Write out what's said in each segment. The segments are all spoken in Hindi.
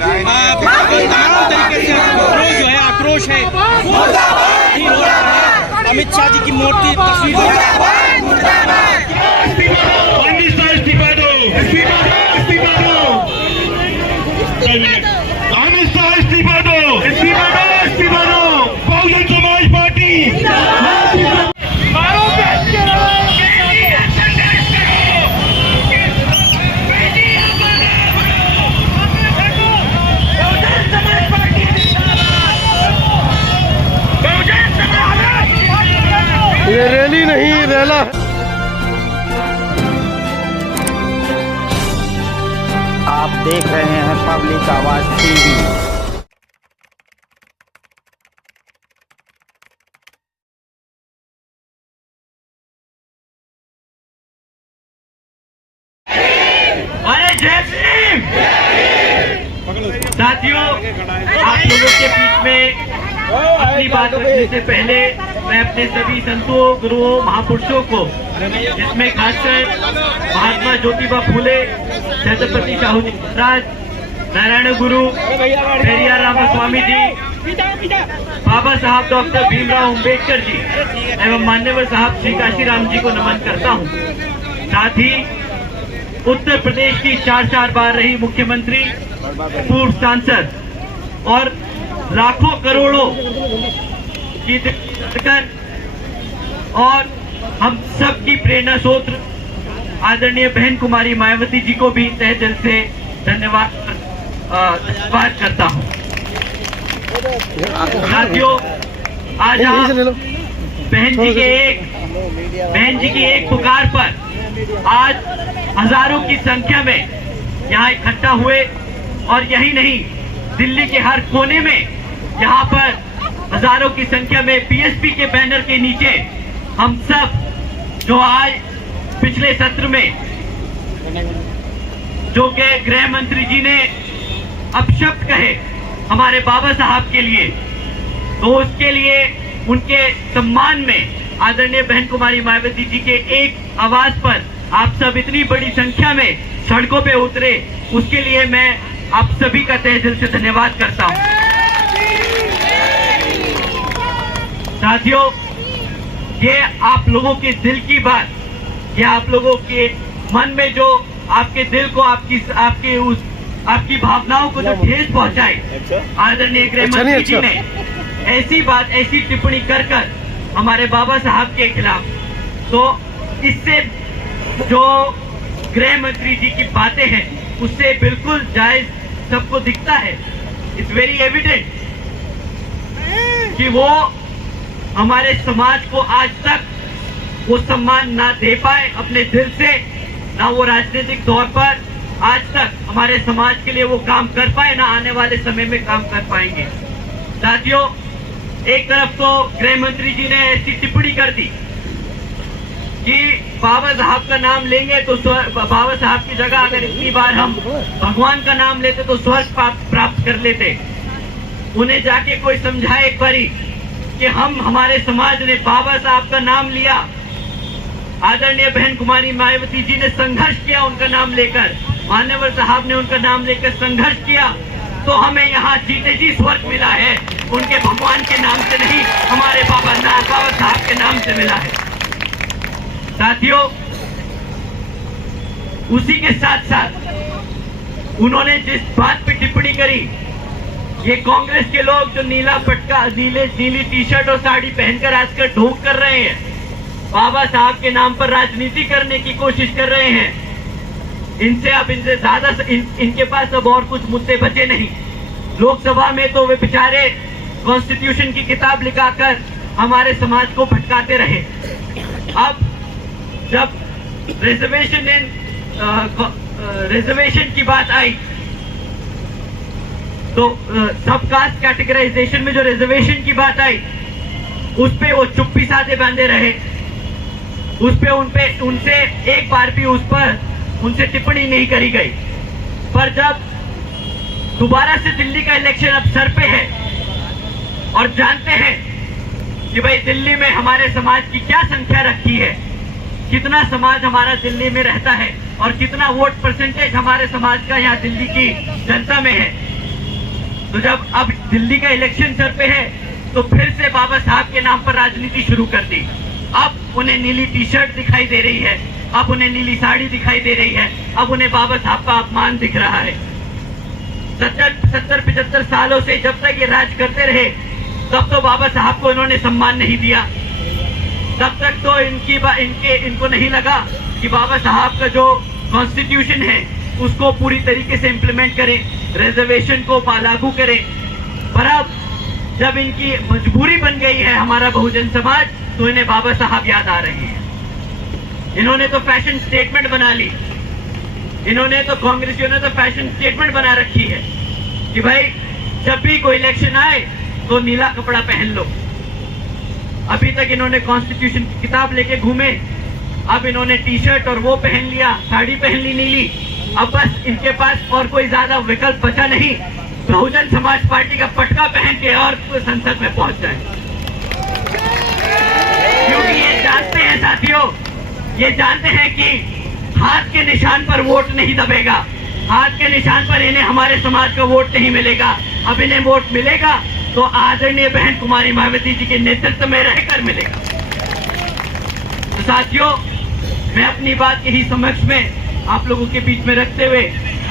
तरीके से आक्रोश जो है आक्रोश है अमित शाह जी की मूर्ति अमित शाह इस्तीफा दो, इस्तीफा दो, बहुजन समाज पार्टी ये रैली नहीं रैला। आप देख रहे हैं पब्लिक आवाज टीवी। अरे जय भीम। साथियों, आप लोगों के बीच में अपनी बात रखने से पहले मैं अपने सभी संतों, गुरुओं, महापुरुषों को, जिसमें खासकर महात्मा ज्योतिबा फूले, छत्रपति शाहू जी महाराज, नारायण गुरु, पेरियार रामास्वामी जी, बाबा साहब डॉक्टर भीमराव अम्बेडकर जी एवं मान्यवर साहब श्री काशीराम जी को नमन करता हूँ। साथ ही उत्तर प्रदेश की 4 बार रही मुख्यमंत्री, पूर्व सांसद और लाखों करोड़ों की कर और हम सब की प्रेरणा स्रोत आदरणीय बहन कुमारी मायावती जी को भी तहे दिल से धन्यवाद करता हूं। साथियों, आज आप बहन जी की एक पुकार पर आज हजारों की संख्या में यहाँ इकट्ठा हुए और यही नहीं, दिल्ली के हर कोने में यहाँ पर हजारों की संख्या में बीएसपी के बैनर के नीचे हम सब जो आज पिछले सत्र में जो के गृह मंत्री जी ने अपशब्द कहे हमारे बाबा साहब के लिए, तो उसके लिए उनके सम्मान में आदरणीय बहन कुमारी मायावती जी के एक आवाज पर आप सब इतनी बड़ी संख्या में सड़कों पे उतरे, उसके लिए मैं आप सभी का तहे दिल से धन्यवाद करता हूं। साथियों, ये आप लोगों के दिल की बात, ये आप लोगों के मन में जो आपके दिल को आपकी भावनाओं को जो ठेस पहुंचाए आदरणीय गृह मंत्री जी ने ऐसी बात, ऐसी टिप्पणी कर हमारे बाबा साहब के खिलाफ, तो इससे जो गृह मंत्री जी की बातें हैं उससे बिल्कुल जायज सबको दिखता है। इट्स वेरी एविडेंट कि वो हमारे समाज को आज तक वो सम्मान ना दे पाए अपने दिल से, ना वो राजनीतिक तौर पर आज तक हमारे समाज के लिए वो काम कर पाए, ना आने वाले समय में काम कर पाएंगे। साथियों, एक तरफ तो गृह मंत्री जी ने ऐसी टिप्पणी कर दी कि बाबा साहब का नाम लेंगे तो बाबा साहब की जगह अगर इतनी बार हम भगवान का नाम लेते तो स्वर्ग प्राप्त कर लेते। उन्हें जाके कोई समझाए एक बारी कि हमारे समाज ने बाबा साहब का नाम लिया, आदरणीय बहन कुमारी मायावती जी ने संघर्ष किया उनका नाम लेकर, मान्यवर साहब ने उनका नाम लेकर संघर्ष किया, तो हमें यहाँ जीते जी स्वर्ग मिला है, उनके भगवान के नाम से नहीं, हमारे बाबा साहब के नाम से मिला है। साथियों, उसी के साथ साथ उन्होंने जिस बात पे टिप्पणी करी, ये कांग्रेस के लोग जो नीला पटका, नीली टी शर्ट और साड़ी पहनकर आजकल ढोंग कर रहे हैं, बाबा साहब के नाम पर राजनीति करने की कोशिश कर रहे हैं, इनसे ज्यादा इनके पास अब और कुछ मुद्दे बचे नहीं। लोकसभा में तो वे बेचारे कॉन्स्टिट्यूशन की किताब लिखाकर हमारे समाज को भटकाते रहे। अब जब रिजर्वेशन की बात आई तो सब कास्ट कैटेगराइजेशन में जो रिजर्वेशन की बात आई उस पे वो चुप्पी साधे बांधे रहे, उनसे एक बार भी उनसे टिप्पणी नहीं करी गई। पर जब दोबारा से दिल्ली का इलेक्शन अब सर पे है और जानते हैं कि भाई दिल्ली में हमारे समाज की क्या संख्या रखी है, कितना समाज हमारा दिल्ली में रहता है और कितना वोट परसेंटेज हमारे समाज का यहाँ दिल्ली की जनता में है, तो जब अब दिल्ली का इलेक्शन सर पे है तो फिर से बाबा साहब के नाम पर राजनीति शुरू कर दी। अब उन्हें नीली टी शर्ट दिखाई दे रही है, अब उन्हें नीली साड़ी दिखाई दे रही है, अब उन्हें बाबा साहब का अपमान दिख रहा है। 70-75 सालों से जब तक ये राज करते रहे तब तो बाबा साहब को इन्होंने सम्मान नहीं दिया, तब तक तो इनको नहीं लगा कि बाबा साहब का जो कॉन्स्टिट्यूशन है उसको पूरी तरीके से इम्प्लीमेंट करें, रिजर्वेशन को लागू करें। पर अब जब इनकी मजबूरी बन गई है हमारा बहुजन समाज, तो इन्हें बाबा साहब याद आ रहे हैं। इन्होंने तो फैशन स्टेटमेंट बना ली, इन्होंने तो कांग्रेसियों ने तो फैशन स्टेटमेंट बना रखी है कि भाई जब भी कोई इलेक्शन आए तो नीला कपड़ा पहन लो। अभी तक इन्होंने कॉन्स्टिट्यूशन की किताब लेके घूमे, अब इन्होंने टी शर्ट और वो पहन लिया, साड़ी पहन ली नीली। अब बस इनके पास और कोई ज्यादा विकल्प बचा नहीं, बहुजन समाज पार्टी का पटका पहन के और संसद में पहुंच जाए। क्योंकि ये जानते हैं साथियों, ये जानते हैं कि हाथ के निशान पर वोट नहीं दबेगा, हाथ के निशान पर इन्हें हमारे समाज का वोट नहीं मिलेगा। अब इन्हें वोट मिलेगा तो आदरणीय बहन कुमारी मायावती जी के नेतृत्व में रहकर मिलेगा। तो साथियों, मैं अपनी बात यही समक्ष में आप लोगों के बीच में रखते हुए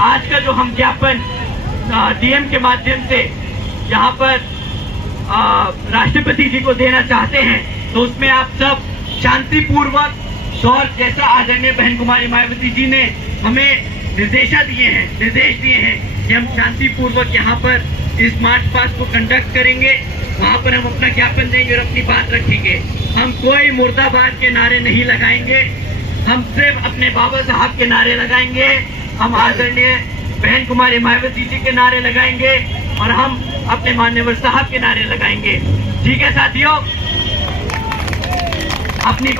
आज का जो हम ज्ञापन डीएम के माध्यम से यहाँ पर राष्ट्रपति जी को देना चाहते हैं, तो उसमें आप सब शांतिपूर्वक और जैसा आदरणीय बहन कुमारी मायावती जी ने हमें निर्देश दिए हैं कि हम शांतिपूर्वक यहाँ पर इस मार्च पास्ट को कंडक्ट करेंगे, वहाँ पर हम अपना ज्ञापन देंगे और अपनी बात रखेंगे। हम कोई मुर्दाबाद के नारे नहीं लगाएंगे, हम सिर्फ अपने बाबा साहब के नारे लगाएंगे, हम आदरणीय बहन कुमारी मायावती जी के नारे लगाएंगे और हम अपने मान्यवर साहब के नारे लगाएंगे। ठीक है साथियों, अपनी